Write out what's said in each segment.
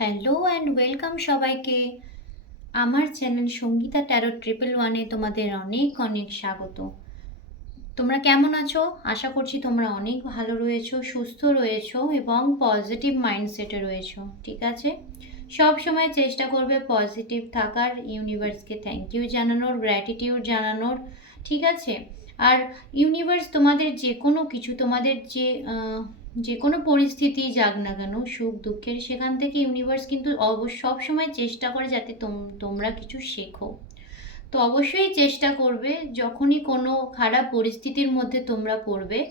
Hello and welcome সবাইকে। আমার channel Sangeeta taro triple ওয়ানে তোমাদের অনেক অনেক স্বাগত। তোমরা কেমন আছো? আশা করছি তোমরা অনেক ভালো রয়েছো, সুস্থ রয়েছো এবং পজিটিভ মাইন্ডসেটে রয়েছো, ঠিক আছে? সব সময় চেষ্টা করবে পজিটিভ থাকার, ইউনিভার্সকে থ্যাংক ইউ জানানোর গ্র্যাটিটিউড জানানোর, ঠিক আছে? আর ইউনিভার্স তোমাদের যে কোনো কিছু, তোমাদের যে যে কোনো পরিস্থিতি যাক না কেন, সুখ দুঃখের সেখান থেকে ইউনিভার্স কিন্তু অবশ্য সবসময় চেষ্টা করে যাতে তোম- তোমরা কিছু শেখো। তো অবশ্যই চেষ্টা করবে, যখনই কোনো খারাপ পরিস্থিতির মধ্যে তোমরা পড়বে,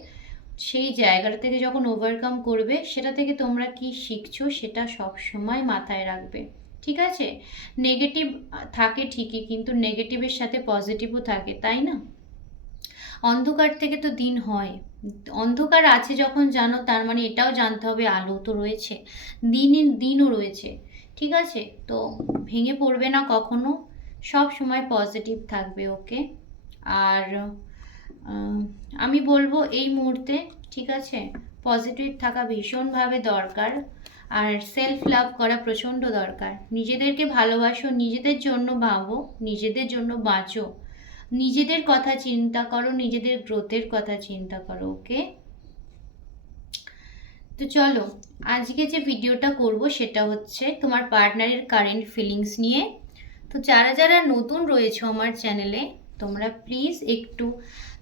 সেই জায়গাটা থেকে যখন ওভারকাম করবে, সেটা থেকে তোমরা কি শিখছো সেটা সব সময় মাথায় রাখবে। ঠিক আছে? নেগেটিভ থাকে ঠিকই, কিন্তু নেগেটিভের সাথে পজিটিভও থাকে, তাই না? অন্ধকার থেকে তো দিন হয়। অন্ধকার আছে যখন জানো, তার মানে এটাও জানতে হবে, আলো তো রয়েছে। দিনের দিনও রয়েছে, ঠিক আছে? তো ভেঙে পড়বে না কখনো, সব সময় পজিটিভ থাকবে ওকে আর আমি বলব এই মুহূর্তে, ঠিক আছে? পজিটিভ থাকা ভীষণভাবে দরকার, আর সেলফ লাভ করা প্রচণ্ড দরকার। নিজেদেরকে ভালোবাসো, নিজেদের জন্য ভাবো, নিজেদের জন্য বাঁচো। নিজেদের কথা চিন্তা করো, নিজেদের গ্রোথের কথা চিন্তা করো ওকে তো চলো, আজকে যে ভিডিওটা করব সেটা হচ্ছে তোমার পার্টনারের কারেন্ট ফিলিংস নিয়ে। তো যারা যারা নতুন রয়েছে আমার চ্যানেলে তোমরা প্লিজ একটু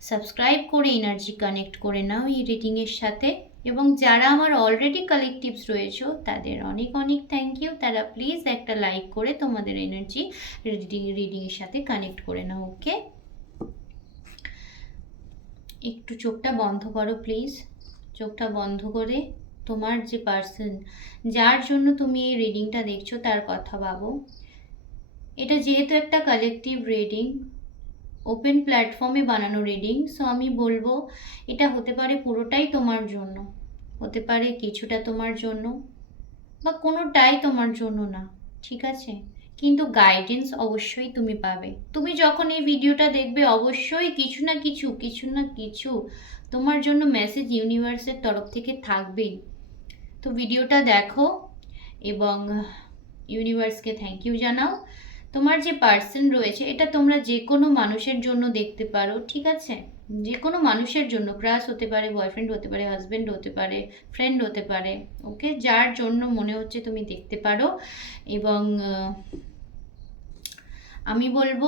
সাবস্ক্রাইব করে এনার্জি কানেক্ট করে নাও এই রিডিংয়ের সাথে। এবং যারা আমার অলরেডি কালেকটিভস রয়েছে, তাদের অনেক অনেক থ্যাংক ইউ তারা প্লিজ একটা লাইক করে তোমাদের এনার্জি রিডিং রিডিংয়ের সাথে কানেক্ট করে নাও ওকে একটু চোখটা বন্ধ করো প্লিজ চোখটা বন্ধ করে তোমার যে পার্সন যার জন্য তুমি এই রিডিংটা দেখছ তার কথা ভাবো। এটা যেহেতু একটা কালেকটিভ রিডিং ওপেন প্ল্যাটফর্মে বানানো রিডিং সো আমি বলব এটা হতে পারে পুরোটাই তোমার জন্য। হতে পারে কিছুটা তোমার জন্য, বা কোনোটাই তোমার জন্য না, ঠিক আছে? কিন্তু গাইডেন্স অবশ্যই তুমি পাবে। তুমি যখন এই ভিডিওটা দেখবে, অবশ্যই কিছু না কিছু কিছু না কিছু তোমার জন্য মেসেজ ইউনিভার্সের তরফ থেকে থাকবেই। তো ভিডিওটা দেখো এবং ইউনিভার্সকে থ্যাংক ইউ জানাও। তোমার যে পার্সন রয়েছে, এটা তোমরা যে কোনো মানুষের জন্য দেখতে পারো, ঠিক আছে? যে কোনো মানুষের জন্য, ক্রাশ হতে পারে বয়ফ্রেন্ড হতে পারে হাজব্যান্ড হতে পারে ফ্রেন্ড হতে পারে ওকে যার জন্য মনে হচ্ছে তুমি দেখতে পারো এবং আমি বলব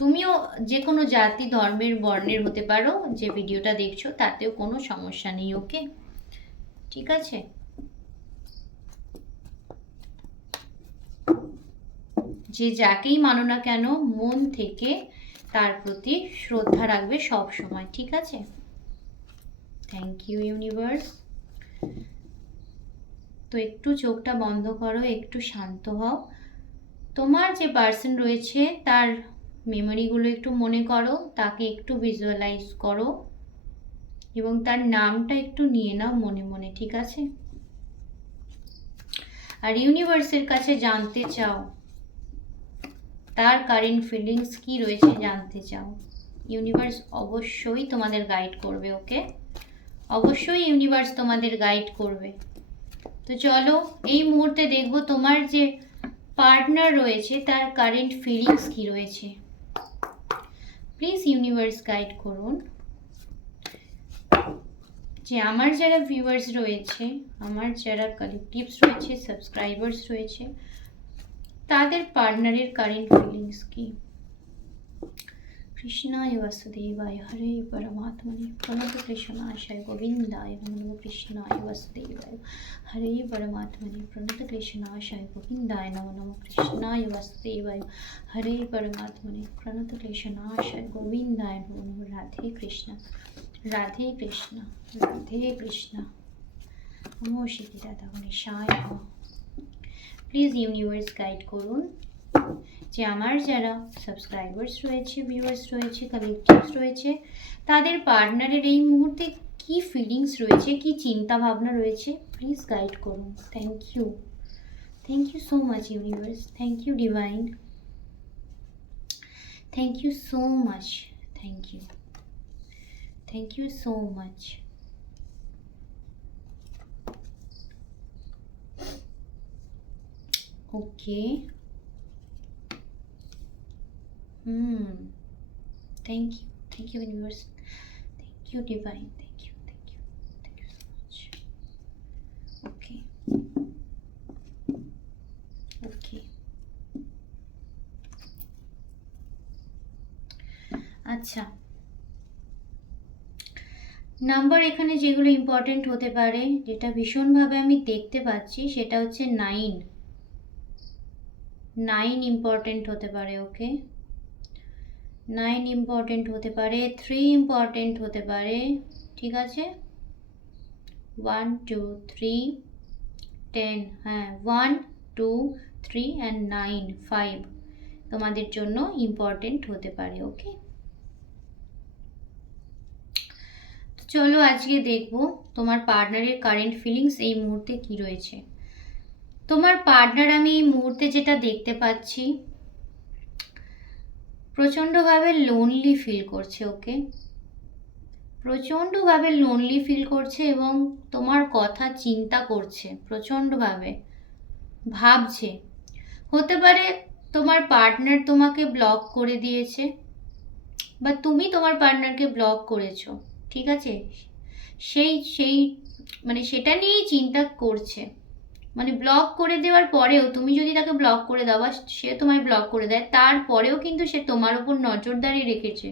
তুমিও যে কোনো জাতি, ধর্মের বর্ণের হতে পারো, যে ভিডিওটা দেখছ, তাতেও কোনো সমস্যা নেই ওকে ঠিক আছে? যে যাকেই মানো না কেন, মন থেকে তার প্রতি শ্রদ্ধা রাখবে সব সময়, ঠিক আছে? থ্যাংক ইউ ইউনিভার্স তো একটু চোখটা বন্ধ করো, একটু শান্ত হও। তোমার যে পার্সন রয়েছে, তার মেমোরিগুলো একটু মনে করো, তাকে একটু ভিজুয়ালাইজ করো এবং তার নামটা একটু নিয়ে নাও মনে মনে, ঠিক আছে? আর ইউনিভার্সের কাছে জানতে চাও তার কারেন্ট ফিলিংস কি রয়েছে জানতে চাও? ইউনিভার্স অবশ্যই তোমাদের গাইড করবে ওকে অবশ্যই ইউনিভার্স তোমাদের গাইড করবে। তো চলো, এই মুহূর্তে দেখব তোমার যে পার্টনার রয়েছে, তার কারেন্ট ফিলিংস কি রয়েছে। প্লিজ ইউনিভার্স গাইড করুন। যে আমার যারা ভিউয়ার্স রয়েছে, আমার যারা কালেকটিভস রয়েছে সাবস্ক্রাইবার্স রয়েছে তাদের পার্টনারের কারেন্ট ফিলিংস কি? কৃষ্ণায় বাসুদেবায় হরে পরমাত্মনে প্রণত কৃষ্ণাশয় গোবিন্দায় নমো কৃষ্ণায় বাসুদেবায় হরে পরমাত্মনে প্রণত কৃষ্ণাশয় গোবিন্দায় নমো নমো কৃষ্ণায় বাসুদেবায় হরে পরমাত্মনে প্রণত কৃষ্ণাশয় গোবিন্দায় নমো নমো। রাধে কৃষ্ণ রাধে কৃষ্ণ রাধে কৃষ্ণ। নমো শ্রী রাধা গণেশায় প্লিজ ইউনিভার্স গাইড করুন যে আমার যারা সাবস্ক্রাইবার্স রয়েছে ভিউয়ার্স রয়েছে কালেকটিভস রয়েছে, তাদের পার্টনারের এই মুহূর্তে কি ফিলিংস রয়েছে, কি চিন্তা ভাবনা রয়েছে প্লিজ গাইড করুন। Thank you thank you so much universe thank you divine thank you so much thank you thank you so much okay hmm thank you thank you universe thank you divine thank you thank you thank you so much okay okay আচ্ছা। Number এখানে যেগুলো important হতে পারে, যেটা ভীষণভাবে আমি দেখতে পাচ্ছি, সেটা হচ্ছে নাইন নাইন ইম্পর্টেন্ট হতে পারে ওকে নাইন ইম্পর্টেন্ট হতে পারে থ্রি ইম্পর্টেন্ট হতে পারে, ঠিক আছে? ওয়ান টু থ্রি টেন হ্যাঁ one two three and nine five তোমাদের জন্য ইম্পর্টেন্ট হতে পারে ওকে চলো আজকে দেখব তোমার পার্টনারের কারেন্ট ফিলিংস এই মুহূর্তে কি রয়েছে। তোমার পার্টনার আমি এই মুহূর্তে যেটা দেখতে পাচ্ছি, প্রচণ্ডভাবে লোনলি ফিল করছে ওকে। প্রচণ্ডভাবে লোনলি ফিল করছে এবং তোমার কথা চিন্তা করছে, প্রচণ্ডভাবে ভাবছে। হতে পারে তোমার পার্টনার তোমাকে ব্লক করে দিয়েছে, বা তুমি তোমার পার্টনারকে ব্লক করেছ, ঠিক আছে? সেই সেই মানে সেটা নিয়েই চিন্তা করছে। মানে ব্লক করে দেওয়ার পরেও তুমি যদি তাকে ব্লক করে দাও বা সে তোমায় ব্লক করে দেয়, তারপরেও কিন্তু সে তোমার ওপর নজরদারি রেখেছে।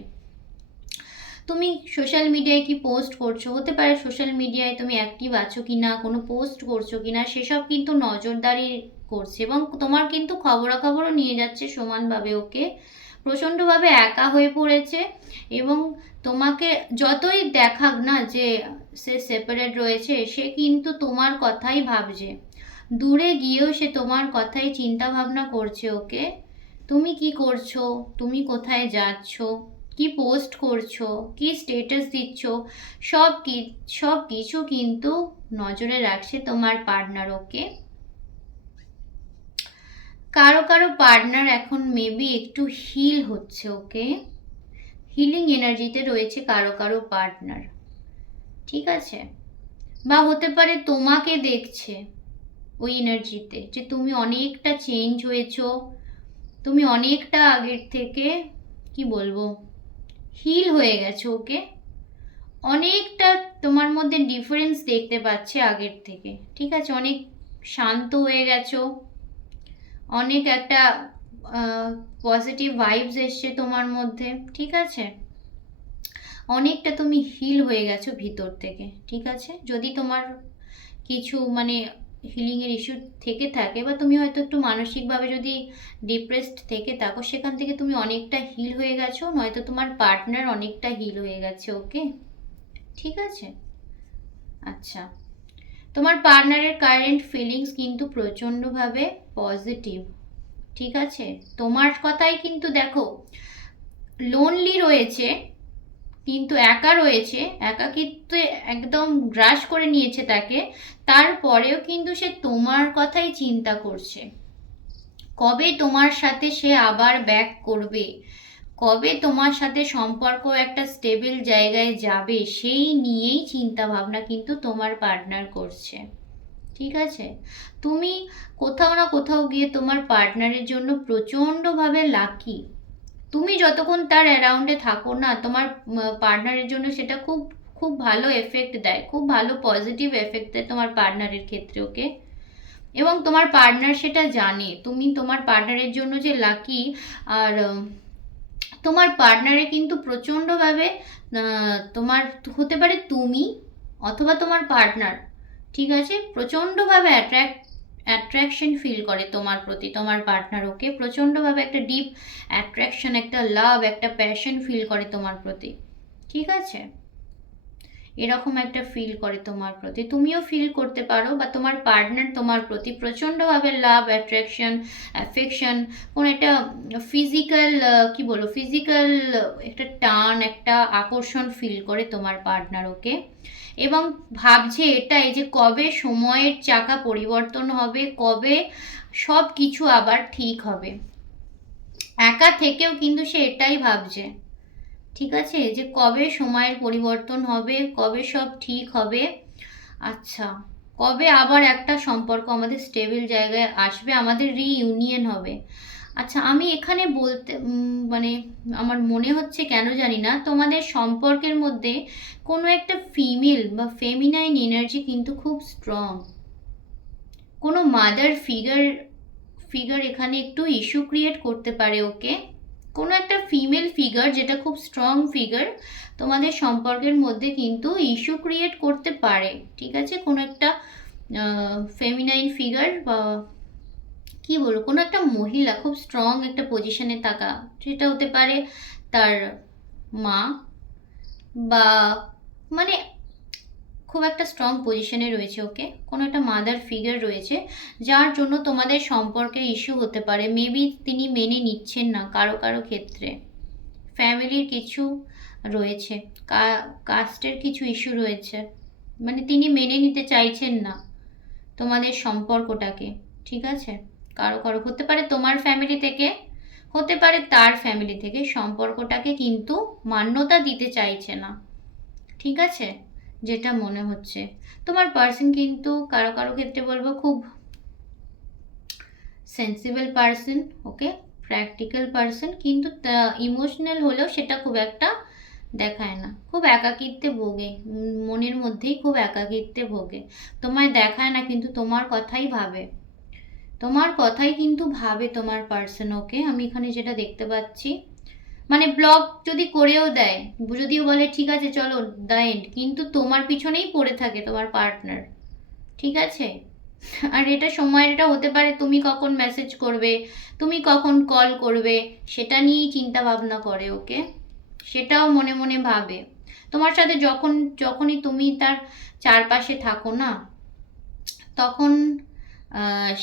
তুমি সোশ্যাল মিডিয়ায় কি পোস্ট করছ? হতে পারে সোশ্যাল মিডিয়ায় তুমি অ্যাক্টিভ আছো কি না কোনো পোস্ট করছ কি না সেসব কিন্তু নজরদারি করছে এবং তোমার কিন্তু খবরাখবরও নিয়ে যাচ্ছে সমানভাবে ওকে। প্রচণ্ডভাবে একা হয়ে পড়েছে এবং তোমাকে যতই দেখাক না যে সে সেপারেট রয়েছে, সে কিন্তু তোমার কথাই ভাবছে। দূরে গিয়েও সে তোমার কথাই চিন্তা ভাবনা করছে ওকে। তুমি কি করছ? তুমি কোথায় যাচ্ছ? কি পোস্ট করছ? কি স্টেটাস দিচ্ছ? সব কি, সব কিছু কিন্তু নজরে রাখছে তোমার পার্টনার ওকে। কারও কারও পার্টনার এখন মেবি একটু হিল হচ্ছে ওকে। হিলিং এনার্জিতে রয়েছে কারও কারও পার্টনার। ঠিক আছে? বা হতে পারে তোমাকে দেখছে। ওই এনার্জিতে যে তুমি অনেকটা চেঞ্জ হয়েছো, তুমি অনেকটা আগের থেকে, কি বলব হিল হয়ে গেছো ওকে? অনেকটা তোমার মধ্যে ডিফারেন্স দেখতে পাচ্ছে আগের থেকে, ঠিক আছে? অনেক শান্ত হয়ে গেছো, অনেক একটা পজিটিভ ভাইবস এসছে তোমার মধ্যে, ঠিক আছে? অনেকটা তুমি হিল হয়ে গেছো ভিতর থেকে, ঠিক আছে? যদি তোমার কিছু মানে হিলিংয়ের ইস্যু থেকে থাকে বা তুমি হয়তো একটু মানসিকভাবে যদি ডিপ্রেসড থেকে থাকো, সেখান থেকে তুমি অনেকটা হিল হয়ে গেছো, নয়তো তোমার পার্টনার অনেকটা হিল হয়ে গেছে ওকে ঠিক আছে? আচ্ছা। তোমার পার্টনারের কারেন্ট ফিলিংস কিন্তু প্রচণ্ডভাবে পজিটিভ ঠিক আছে? তোমার কথাই কিন্তু দেখো লোনলি রয়েছে কিন্তু একা রয়েছে, একাকিত্বে একদম গ্রাস করে নিয়েছে তাকে, তারপরেও কিন্তু সে তোমার কথাই চিন্তা করছে। কবে তোমার সাথে সে আবার ব্যাক করবে? কবে তোমার সাথে সম্পর্ক একটা স্টেবল জায়গায় যাবে? সেই নিয়েই চিন্তা ভাবনা কিন্তু তোমার পার্টনার করছে। ঠিক আছে? তুমি কোথাও না কোথাও গিয়ে তোমার পার্টনারের জন্য প্রচণ্ডভাবে লাকি তুমি যতক্ষণ তার অ্যারাউন্ডে থাকো না, তোমার পার্টনারের জন্য সেটা খুব খুব ভালো এফেক্ট দেয়, খুব ভালো পজিটিভ এফেক্ট দেয় তোমার পার্টনারের ক্ষেত্রে ওকে এবং তোমার পার্টনার সেটা জানে। তুমি তোমার পার্টনারের জন্য যে লাকি আর তোমার পার্টনারে কিন্তু প্রচণ্ডভাবে তোমার হতে পারে তুমি অথবা তোমার পার্টনার ঠিক আছে? প্রচণ্ডভাবে অ্যাট্রাক্ট অ্যাট্রাকশন ফিল করে তোমার প্রতি, তোমার পার্টনার ওকে। প্রচণ্ডভাবে একটা ডিপ অ্যাট্রাকশন একটা লাভ একটা প্যাশন ফিল করে তোমার প্রতি। ঠিক আছে? এরকম একটা ফিল করে তোমার প্রতি। তুমিও ফিল করতে পারো বা তোমার পার্টনার তোমার প্রতি প্রচণ্ডভাবে লাভ অ্যাট্রাকশন অ্যাফেকশন কোনো একটা ফিজিক্যাল কি বলো ফিজিক্যাল একটা টান, একটা আকর্ষণ ফিল করে তোমার পার্টনার ওকে। এবং ভাবছে এটাই যে কবে সময়ের চাকা পরিবর্তন হবে, কবে সব কিছু আবার ঠিক হবে। একা থেকেও কিন্তু সে এটাই ভাবছে। ঠিক আছে? যে কবে সময়ের পরিবর্তন হবে, কবে সব ঠিক হবে? আচ্ছা কবে আবার একটা সম্পর্ক আমাদের স্টেবল জায়গায় আসবে, আমাদের রিইউনিয়ন হবে? আচ্ছা আমি এখানে বলতে মানে আমার মনে হচ্ছে কেন জানি না, তোমাদের সম্পর্কের মধ্যে কোনো একটা ফিমেল বা ফেমিনাইন এনার্জি কিন্তু খুব স্ট্রং কোনো মাদার ফিগার ফিগার এখানে একটু ইস্যু ক্রিয়েট করতে পারে ওকে? কোনো একটা ফিমেল ফিগার যেটা খুব স্ট্রং ফিগার তোমাদের সম্পর্কের মধ্যে কিন্তু ইস্যু ক্রিয়েট করতে পারে, ঠিক আছে? কোনো একটা ফেমিনাইন ফিগার বা কী বলব, কোনো একটা মহিলা খুব স্ট্রং একটা পজিশনে থাকা, সেটা হতে পারে তার মা বা মানে খুব একটা স্ট্রং পজিশনে রয়েছে ওকে কোনো একটা মাদার ফিগার রয়েছে, যার জন্য তোমাদের সম্পর্কে ইস্যু হতে পারে। মেবি তিনি মেনে নিচ্ছেন না কারও কারও ক্ষেত্রে। ফ্যামিলির কিছু রয়েছে কাস্টের কিছু ইস্যু রয়েছে। মানে তিনি মেনে নিতে চাইছেন না তোমাদের সম্পর্কটাকে, ঠিক আছে? কারও কারও, হতে পারে তোমার ফ্যামিলি থেকে, হতে পারে তার ফ্যামিলি থেকে সম্পর্কটাকে কিন্তু মান্যতা দিতে চাইছে না, ঠিক আছে? যেটা মনে হচ্ছে। তোমার পার্সন কিন্তু কারও কারও ক্ষেত্রে বলব খুব sensible person okay practical person কিন্তু ইমোশনাল হলেও সেটা খুব একটা দেখায় না। খুব একাকিত্বে ভোগে, মনের মধ্যেই খুব একাকিত্বে ভোগে। তোমায় দেখায় না কিন্তু তোমার কথাই ভাবে। তোমার কথাই কিন্তু ভাবে তোমার পার্সন ওকে আমি এখানে যেটা দেখতে পাচ্ছি মানে ব্লগ যদি করেও দেয়, যদিও বলে, ঠিক আছে, চলো দ্য এন্ড কিন্তু তোমার পিছনেই পড়ে থাকে তোমার পার্টনার ঠিক আছে? আর এটা সময় এটা হতে পারে তুমি কখন মেসেজ করবে, তুমি কখন কল করবে, সেটা নিয়েই চিন্তা ভাবনা করে ওকে সেটাও মনে মনে ভাবে। তোমার সাথে যখন, যখনই তুমি তার চারপাশে থাকো না, তখন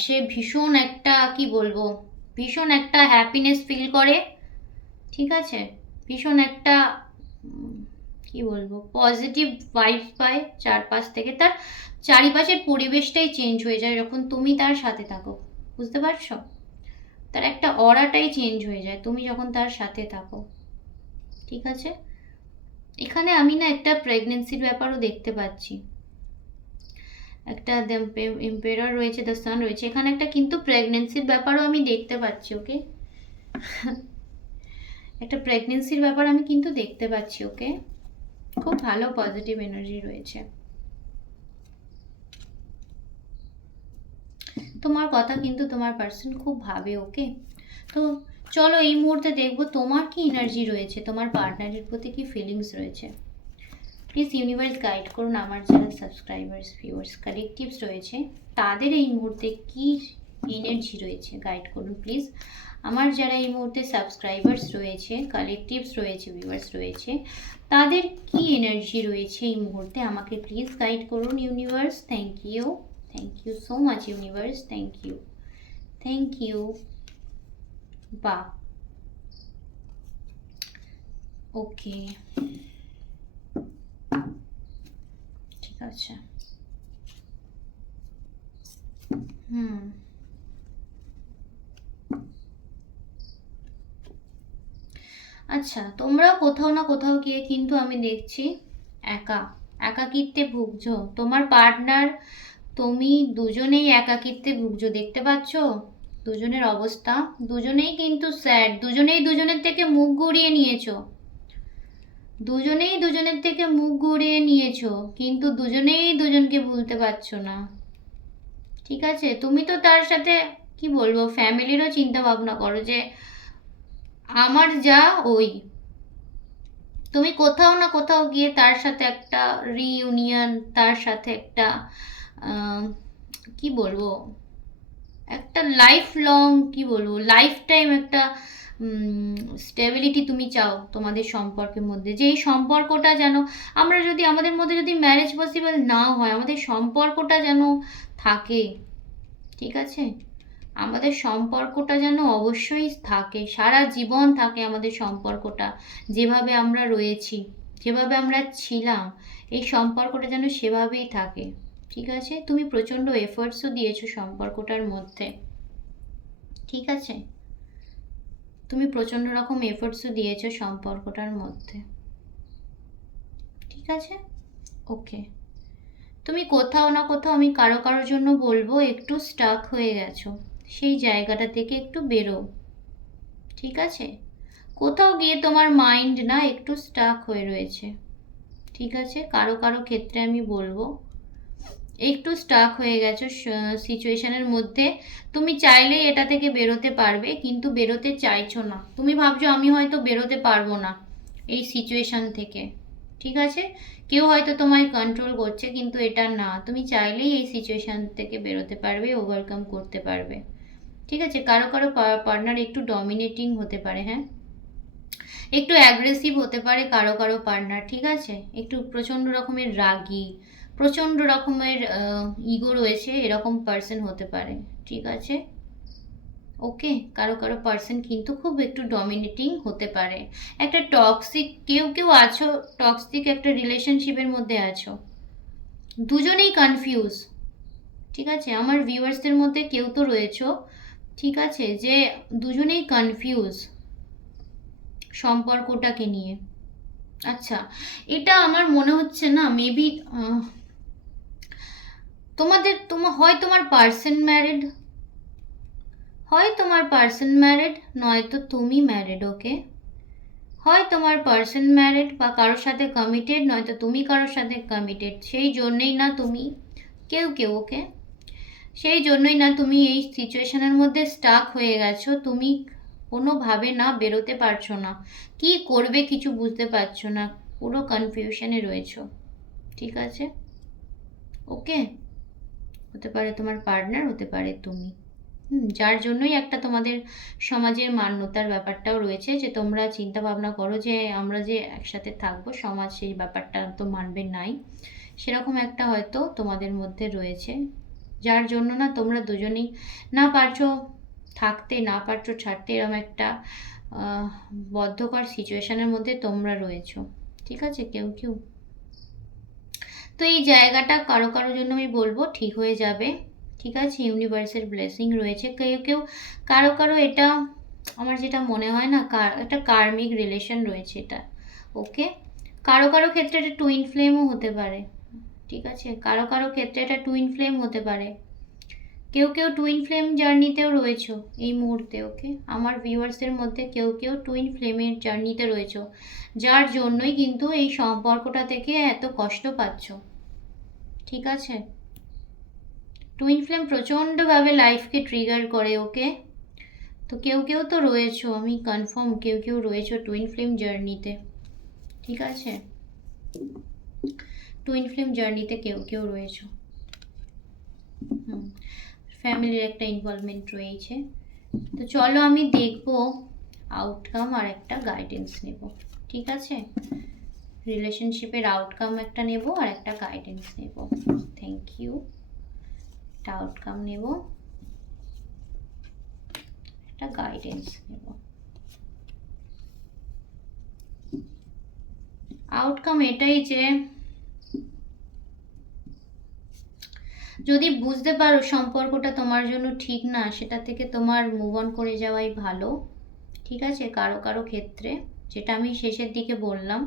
সে ভীষণ একটা, কি বলব, ভীষণ একটা হ্যাপিনেস ফিল করে। ঠিক আছে? ভীষণ একটা কি বলব পজিটিভ ভাইব পায় চারপাশ থেকে। তার চারিপাশের পরিবেশটাই চেঞ্জ হয়ে যায় যখন তুমি তার সাথে থাকো। বুঝতে পারছ? তার একটা অরাটাই চেঞ্জ হয়ে যায় তুমি যখন তার সাথে থাকো। ঠিক আছে? এখানে আমি না একটা প্রেগনেন্সির ব্যাপারও দেখতে পাচ্ছি। একটা এম্পেরার রয়েছে দ্য সান রয়েছে। এখানে একটা কিন্তু প্রেগনেন্সির ব্যাপারও আমি দেখতে পাচ্ছি ওকে একটা প্রেগনেন্সির ব্যাপার আমি কিন্তু দেখতে পাচ্ছি, ওকে? খুব ভালো পজিটিভ এনার্জি রয়েছে। তোমার কথা কিন্তু তোমার পার্সন খুব ভাবে, ওকে? তো চলো এই মুহূর্তে দেখব তোমার কি এনার্জি রয়েছে, তোমার পার্টনারের প্রতি কি ফিলিংস রয়েছে। প্লিজ ইউনিভার্স গাইড করুন, আমার যারা সাবস্ক্রাইবার্স ভিউয়ার্স কালেকটিভস রয়েছে, তাদের এই মুহূর্তে কি এনার্জি রয়েছে গাইড করুন প্লিজ আমার যারা এই মুহূর্তে সাবস্ক্রাইবার্স রয়েছে কালেকটিভস রয়েছে ভিউয়ার্স রয়েছে, তাদের কি এনার্জি রয়েছে এই মুহূর্তে? আমাকে প্লিজ গাইড করুন universe thank you thank you so much universe thank you thank you বা ওকে ঠিক আছে। হুম। আচ্ছা তোমরা কোথাও না কোথাও গিয়ে কিন্তু আমি দেখছি। একা, একাকিত্বে ভুগছো। তোমার পার্টনার তুমি দুজনেই একাকিত্বে ভুগছো, দেখতে পাচ্ছ? দুজনের অবস্থা। দুজনেই কিন্তু স্যাড দুজনেই দুজনের থেকে মুখ ঘুরিয়ে নিয়েছো। দুজনেই দুজনের থেকে মুখ ঘুরিয়ে নিয়েছো, কিন্তু দুজনেই দুজনকে ভুলতে পারছ না। ঠিক আছে? তুমি তো তার সাথে, কি বলব ফ্যামিলিরও চিন্তা ভাবনা করো যে আমার যা ওই। তুমি কোথাও না কোথাও গিয়ে তার সাথে একটা রিইউনিয়ন তার সাথে একটা কি বলব? একটা লাইফ লং কি বলব? লাইফ টাইম একটা স্টেবিলিটি তুমি চাও তোমাদের সম্পর্কের মধ্যে। যে এই সম্পর্কটা যেন, আমরা যদি, আমাদের মধ্যে যদি ম্যারেজ পসিবল না হয়, আমাদের সম্পর্কটা যেন থাকে। ঠিক আছে? আমাদের সম্পর্কটা যেন অবশ্যই থাকে, সারা জীবন থাকে আমাদের সম্পর্কটা, যেভাবে আমরা রয়েছি, যেভাবে আমরা ছিলাম, এই সম্পর্কটা যেন সেভাবেই থাকে। ঠিক আছে? তুমি প্রচণ্ড এফোর্টসও দিয়েছ সম্পর্কটার মধ্যে। ঠিক আছে? তুমি প্রচণ্ড রকম এফোর্টসও দিয়েছ সম্পর্কটার মধ্যে। ঠিক আছে? ওকে তুমি কোথাও না কোথাও আমি কারও কারোর জন্য বলব, একটু স্টাক হয়ে গেছো। সেই জায়গাটা থেকে একটু বেরো। ঠিক আছে? কোথাও গিয়ে তোমার মাইন্ড না একটু স্টাক হয়ে রয়েছে। ঠিক আছে? কারও কারও ক্ষেত্রে আমি বলব, একটু স্টাক হয়ে গেছো সিচুয়েশনের মধ্যে। তুমি চাইলেই এটা থেকে বেরোতে পারবে, কিন্তু বেরোতে চাইছো না। তুমি ভাবছ, আমি হয়তো বেরোতে পারব না এই সিচুয়েশান থেকে। ঠিক আছে? কেউ হয়তো তোমায় কন্ট্রোল করছে, কিন্তু এটা না। তুমি চাইলেই এই সিচুয়েশন থেকে বেরোতে পারবে ওভারকাম করতে পারবে। ঠিক আছে? কারও কারও পার্টনার একটু ডমিনেটিং হতে পারে হ্যাঁ? একটু অ্যাগ্রেসিভ হতে পারে কারও কারও পার্টনার ঠিক আছে? একটু প্রচণ্ড রকমের রাগী, প্রচণ্ড রকমের ইগো রয়েছে, এরকম পার্সন হতে পারে, ঠিক আছে? ওকে কারও কারও পার্সন কিন্তু খুব একটু ডমিনেটিং হতে পারে। একটা টক্সিক কেউ কেউ আছো টক্সিক একটা রিলেশনশিপের মধ্যে আছো। দুজনেই কনফিউজ ঠিক আছে? আমার ভিউয়ার্সদের মধ্যে কেউ তো রয়েছো ঠিক আছে, যে দুজনেই কনফিউজ সম্পর্কটাকে নিয়ে। আচ্ছা এটা আমার মনে হচ্ছে না মেবি তোমাদের তোমার হয় তোমার পার্সন ম্যারিড হয় তোমার পার্সন ম্যারিড নয়তো তুমি ম্যারিড ওকে হয় তোমার পার্সন ম্যারিড বা কারোর সাথে কমিটেড নয়তো তুমি কারোর সাথে কমিটেড সেই জন্যেই না তুমি, কেউ কেউ ওকে সেই জন্যই না তুমি এই সিচুয়েশনের মধ্যে স্টাক হয়ে গেছো। তুমি কোনোভাবে না বেরোতে পারছ না। কি করবে কিছু বুঝতে পারছ না। পুরো কনফিউশনে রয়েছো। ঠিক আছে? ওকে হতে পারে তোমার পার্টনার হতে পারে তুমি। যার জন্যই একটা তোমাদের সমাজের মান্যতার ব্যাপারটাও রয়েছে যে তোমরা চিন্তা ভাবনা করো যে আমরা যে একসাথে থাকব, সমাজ সেই ব্যাপারটা তো মানবে নাই। সেরকম একটা হয়তো তোমাদের মধ্যে রয়েছে। যার জন্য না তোমরা দুজনেই না পারছ থাকতে, না পারছ ছাড়তে এরকম একটা বদ্ধকর সিচুয়েশনের মধ্যে তোমরা রয়েছো। ঠিক আছে? কেউ কেউ? তো এই জায়গাটা কারও কারও জন্য আমি বলব ঠিক হয়ে যাবে। ঠিক আছে? ইউনিভার্সের ব্লেসিং রয়েছে। কেউ কেউ, কারও কারও এটা, আমার যেটা মনে হয় না একটা কার্মিক রিলেশন রয়েছে এটা। ওকে কারও কারও ক্ষেত্রে এটা টুইন ফ্লেমও হতে পারে। ঠিক আছে? কারও কারও ক্ষেত্রে এটা টুইন ফ্লেম হতে পারে। কেউ কেউ টুইন ফ্লেম জার্নিতেও রয়েছো এই মুহূর্তে ওকে আমার ভিউয়ার্সের মধ্যে কেউ কেউ টুইন ফ্লেমের জার্নিতে রয়েছো, যার জন্যই কিন্তু এই সম্পর্কটা থেকে এত কষ্ট পাচ্ছ। ঠিক আছে? টুইন ফ্লেম প্রচণ্ডভাবে লাইফকে ট্রিগার করে ওকে তো কেউ কেউ তো রয়েছো, আমি কনফার্ম কেউ কেউ রয়েছো টুইন ফ্লেম জার্নিতে ঠিক আছে? টুইন ফ্লেম জার্নিতে কেউ কেউ রয়েছো। ফ্যামিলির একটা ইনভলভমেন্ট রয়েছে। তো চলো আমি দেখব আউটকাম আর একটা গাইডেন্স নেব, ঠিক আছে? রিলেশনশিপের আউটকাম একটা নেব আর একটা গাইডেন্স নেব। থ্যাংক ইউ একটা আউটকাম নেব, একটা গাইডেন্স নেব। আউটকাম এটাই যে যদি বুঝতে পারো সম্পর্কটা তোমার জন্য ঠিক না, সেটা থেকে তোমার মুভ অন করে যাওয়াই ভালো, ঠিক আছে? কারও কারও ক্ষেত্রে, যেটা আমি শেষের দিকে বললাম।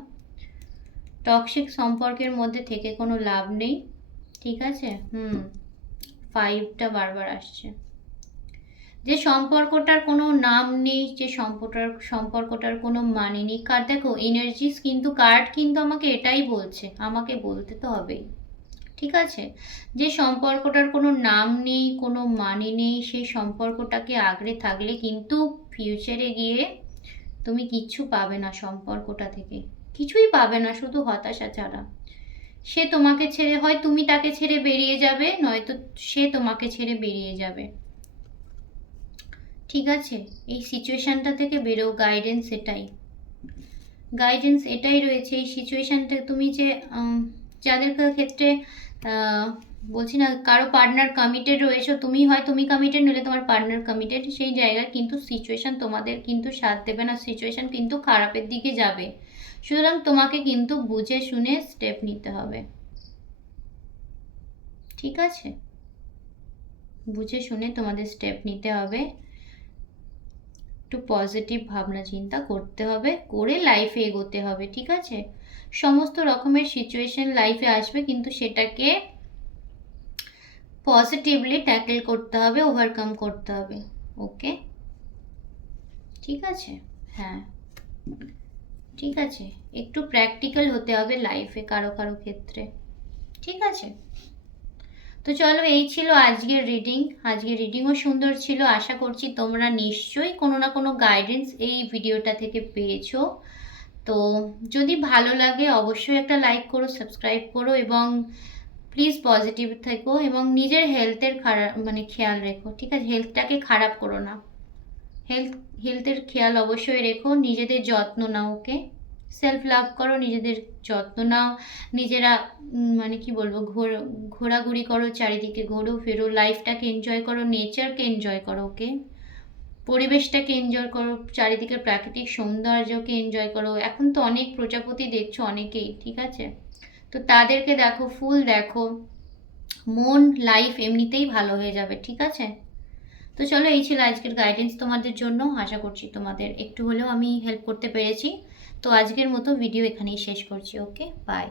টক্সিক সম্পর্কের মধ্যে থেকে কোনো লাভ নেই, ঠিক আছে? হুম ফাইভটা বারবার আসছে। যে সম্পর্কটার কোনো নাম নেই, যে সম্পর্কটার সম্পর্কটার কোনো মানে নেই। কার, দেখো এনার্জিস কিন্তু কার্ড কিন্তু আমাকে এটাই বলছে, আমাকে বলতে তো হবেই। ঠিক আছে? যে সম্পর্কটার কোনো নাম নেই, কোনো মানে নেই, সেই সম্পর্কটাকে আগড়ে থাকলে কিন্তু ফিউচারে গিয়ে তুমি কিচ্ছু পাবে না সম্পর্কটা থেকে। কিছুই পাবে না, শুধু হতাশা ছাড়া। সে তোমাকে ছেড়ে, হয় তুমি তাকে ছেড়ে বেরিয়ে যাবে, নয়তো সে তোমাকে ছেড়ে বেরিয়ে যাবে। ঠিক আছে, এই সিচুয়েশানটা থেকে বেরো গাইডেন্স এটাই। গাইডেন্স এটাই রয়েছে, এই সিচুয়েশানটা তুমি যে যাদের ক্ষেত্রে বলছি না, কারও পার্টনার কমিটেড রয়েছে, তুমি হয় তুমি কমিটেড নইলে তোমার পার্টনার কমিটেড সেই জায়গায় কিন্তু সিচুয়েশান তোমাদের কিন্তু সাথ দেবে না সিচুয়েশান কিন্তু খারাপের দিকে যাবে। সুতরাং তোমাকে কিন্তু বুঝে শুনে স্টেপ নিতে হবে। ঠিক আছে? বুঝে শুনে তোমাদের স্টেপ নিতে হবে। একটু পজিটিভ ভাবনা চিন্তা করতে হবে, করে লাইফে এগোতে হবে, ঠিক আছে? সমস্ত রকমের সিচুয়েশন লাইফে আসবে, কিন্তু সেটাকে পজিটিভলি ট্যাকেল করতে হবে ওভারকাম করতে হবে ওকে ঠিক আছে? হ্যাঁ। ঠিক আছে? একটু প্র্যাকটিক্যাল হতে হবে লাইফে কারও কারও ক্ষেত্রে। ঠিক আছে? তো চলো, এই ছিল আজকের রিডিং আজকের রিডিংও সুন্দর ছিল। আশা করছি তোমরা নিশ্চয়ই কোনো না কোনো গাইডেন্স এই ভিডিওটা থেকে পেয়েছ। তো যদি ভালো লাগে, অবশ্যই একটা লাইক করো সাবস্ক্রাইব করো এবং প্লিজ পজিটিভ থেকো এবং নিজের হেলথের খারাপ মানে খেয়াল রেখো, ঠিক আছে? হেলথটাকে খারাপ করো না। হেলথ হেলথের খেয়াল অবশ্যই রেখো, নিজেদের যত্ন নাও ওকে সেলফ লাভ করো, নিজেদের যত্ন নাও, নিজেরা মানে কি বলব, ঘোর, ঘোরাঘুরি করো, চারিদিকে ঘোরো, ফেরো লাইফটাকে এনজয় করো নেচারকে এনজয় করো ওকে পরিবেশটাকে এনজয় করো, চারিদিকের প্রাকৃতিক সৌন্দর্যকে এনজয় করো। এখন তো অনেক প্রজাপতি দেখছ অনেকেই, ঠিক আছে? তো তাদেরকে দেখো, ফুল দেখো, মন লাইফ এমনিতেই ভালো হয়ে যাবে, ঠিক আছে? তো চলো, এই ছিল আজকের গাইডেন্স তোমাদের জন্য। আশা করছি তোমাদের একটু হলেও আমি হেল্প করতে পেরেছি। তো আজকের মতো ভিডিও এখানেই শেষ করছি ওকে বাই